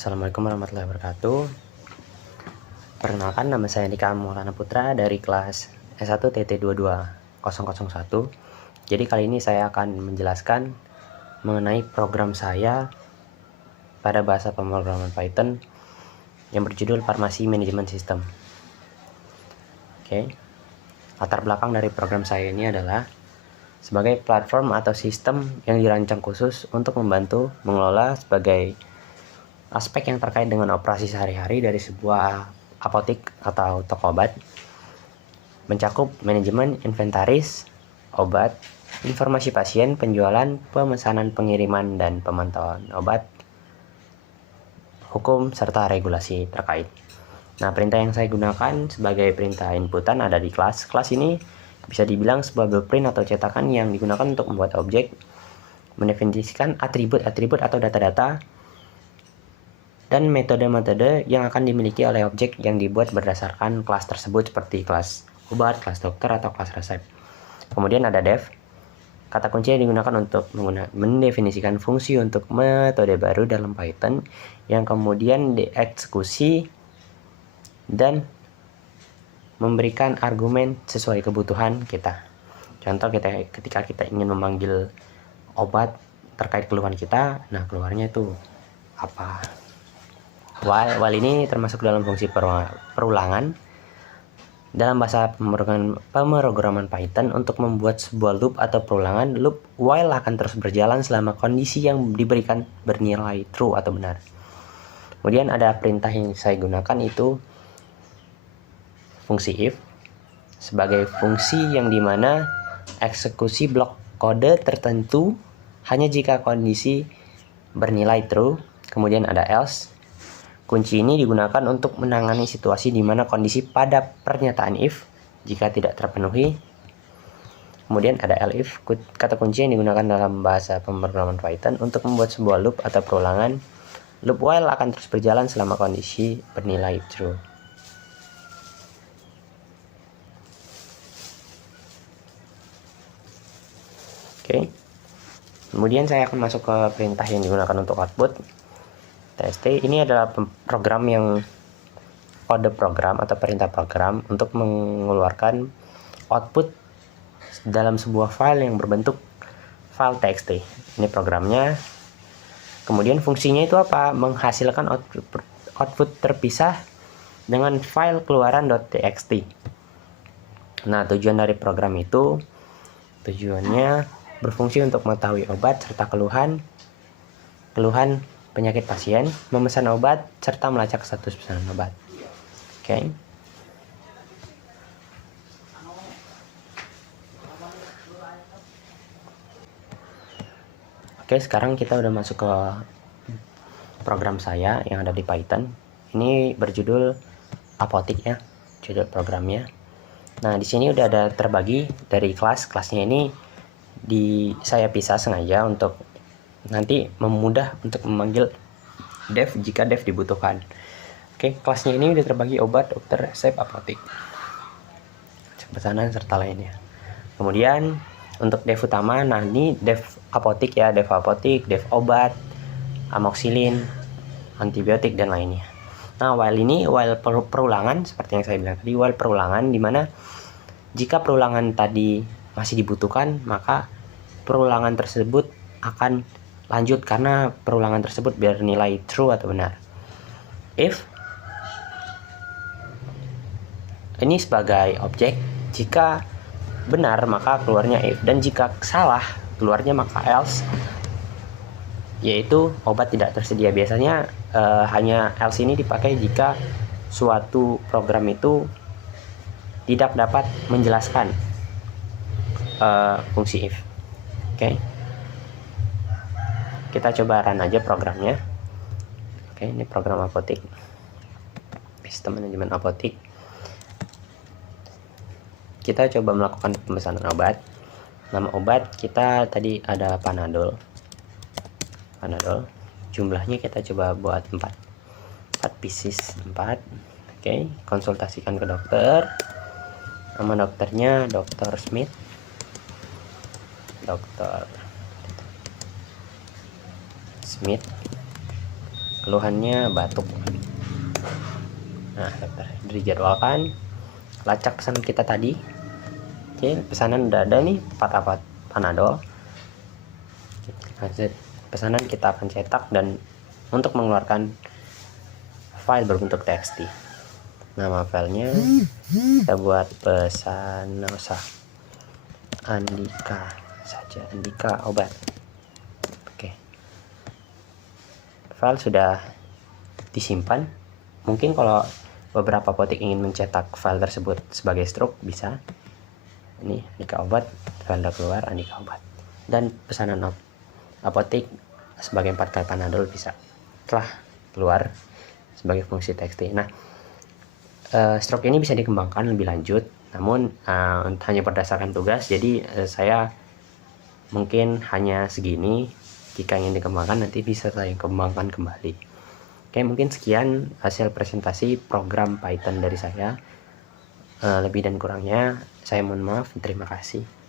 Assalamualaikum warahmatullahi wabarakatuh. Perkenalkan, nama saya Andika Maulana Putra dari kelas S1 TT22001. Jadi kali ini saya akan menjelaskan mengenai program saya pada bahasa pemrograman Python yang berjudul Farmasi Management System. Oke. Latar belakang dari program saya ini adalah sebagai platform atau sistem yang dirancang khusus untuk membantu mengelola sebagai aspek yang terkait dengan operasi sehari-hari dari sebuah apotek atau toko obat, mencakup manajemen inventaris obat, informasi pasien, penjualan, pemesanan, pengiriman, dan pemantauan obat, hukum, serta regulasi terkait. Nah, perintah yang saya gunakan sebagai perintah inputan ada di kelas. Kelas ini bisa dibilang sebuah blueprint atau cetakan yang digunakan untuk membuat objek, mendefinisikan atribut-atribut atau data-data, dan metode-metode yang akan dimiliki oleh objek yang dibuat berdasarkan kelas tersebut seperti kelas obat, kelas dokter, atau kelas resep. Kemudian ada def. Kata kunci yang digunakan untuk mendefinisikan fungsi untuk metode baru dalam Python yang kemudian dieksekusi dan memberikan argumen sesuai kebutuhan kita. Contoh, ketika kita ingin memanggil obat terkait keluhan kita, nah keluarnya itu apa? While ini termasuk dalam fungsi perulangan dalam bahasa pemrograman Python. Untuk membuat sebuah loop atau perulangan, loop while akan terus berjalan selama kondisi yang diberikan bernilai true atau benar. Kemudian ada perintah yang saya gunakan, itu fungsi if, sebagai fungsi yang dimana eksekusi blok kode tertentu hanya jika kondisi bernilai true. Kemudian ada else. Kunci ini digunakan untuk menangani situasi di mana kondisi pada pernyataan if jika tidak terpenuhi. Kemudian ada elif, kata kunci yang digunakan dalam bahasa pemrograman Python untuk membuat sebuah loop atau perulangan. Loop while akan terus berjalan selama kondisi bernilai true. Oke. Kemudian saya akan masuk ke perintah yang digunakan untuk output. TST ini adalah program yang kode program atau perintah program untuk mengeluarkan output dalam sebuah file yang berbentuk file txt. Ini programnya. Kemudian fungsinya itu apa? Menghasilkan output terpisah dengan file keluaran.txt. Nah, tujuan dari program itu, tujuannya berfungsi untuk mengetahui obat serta keluhan penyakit pasien, memesan obat, serta melacak status pesanan obat. Oke. Oke, sekarang kita udah masuk ke program saya yang ada di Python. Ini berjudul apotek ya, judul programnya. Nah, di sini udah ada terbagi dari kelasnya ini saya pisah sengaja untuk nanti memudah untuk memanggil def jika def dibutuhkan. Oke, kelasnya ini udah terbagi obat, dokter, resep, apotek, pesanan, serta lainnya. Kemudian untuk def utama, nah ini def apotek ya, def apotek, def obat, amoxilin, antibiotik, dan lainnya. Nah, while perulangan seperti yang saya bilang tadi, while perulangan dimana jika perulangan tadi masih dibutuhkan, maka perulangan tersebut akan lanjut karena perulangan tersebut bernilai true atau benar. If ini sebagai objek, jika benar maka keluarnya if, dan jika salah keluarnya maka else, yaitu obat tidak tersedia. Biasanya hanya else ini dipakai jika suatu program itu tidak dapat menjelaskan fungsi if. Oke. Kita coba run aja programnya. Oke, ini program apotek, sistem manajemen apotek. Kita coba melakukan pemesanan obat. Nama obat kita tadi ada Panadol. Jumlahnya kita coba buat 4 pieces 4. Oke, konsultasikan ke dokter. Nama dokternya Dr. Smith. keluhannya batuk. Nah, dijadwalkan, lacak pesanan kita tadi. Oke, pesanan udah ada nih, 4 Panadol. Pesanan kita akan cetak dan untuk mengeluarkan file berbentuk txt. Nama filenya kita buat pesan, nggak usah Andika saja, Andika obat. Oke, file sudah disimpan. Mungkin kalau beberapa apotek ingin mencetak file tersebut sebagai struk, bisa. Ini Andika obat, file udah keluar, Andika obat. Dan pesanan apotek sebagai 4 kali Panadol bisa telah keluar sebagai fungsi txt. Nah, stroke ini bisa dikembangkan lebih lanjut, namun hanya berdasarkan tugas, jadi saya mungkin hanya segini. Jika ingin dikembangkan nanti bisa saya kembangkan kembali. Oke, mungkin sekian hasil presentasi program Python dari saya. Lebih dan kurangnya saya mohon maaf. Terima kasih.